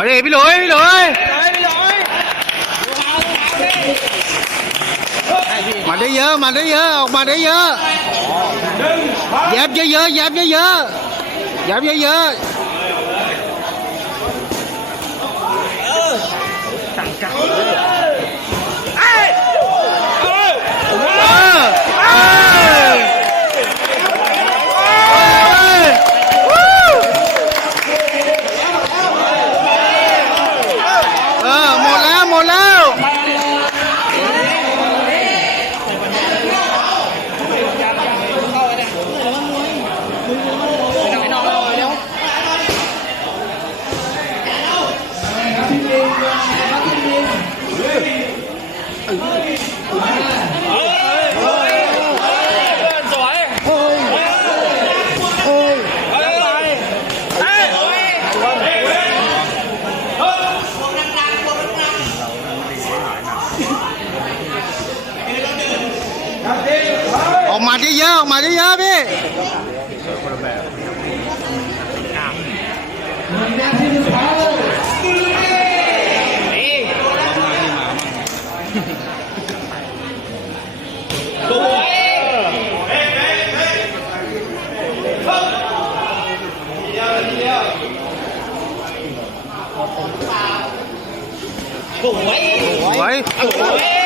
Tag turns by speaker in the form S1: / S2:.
S1: Lỗi đi, bị lỗi, bị lỗi. Mà đi dơ, mà đi dơ, mà đi dơ. Dẹp dơ dơ, dẹp dơ dơ. Dẹp dơ dơ. Thằng cặc. ออกมาเยอะๆออกมาเยอะๆพี่
S2: โอ้ยโอ้ย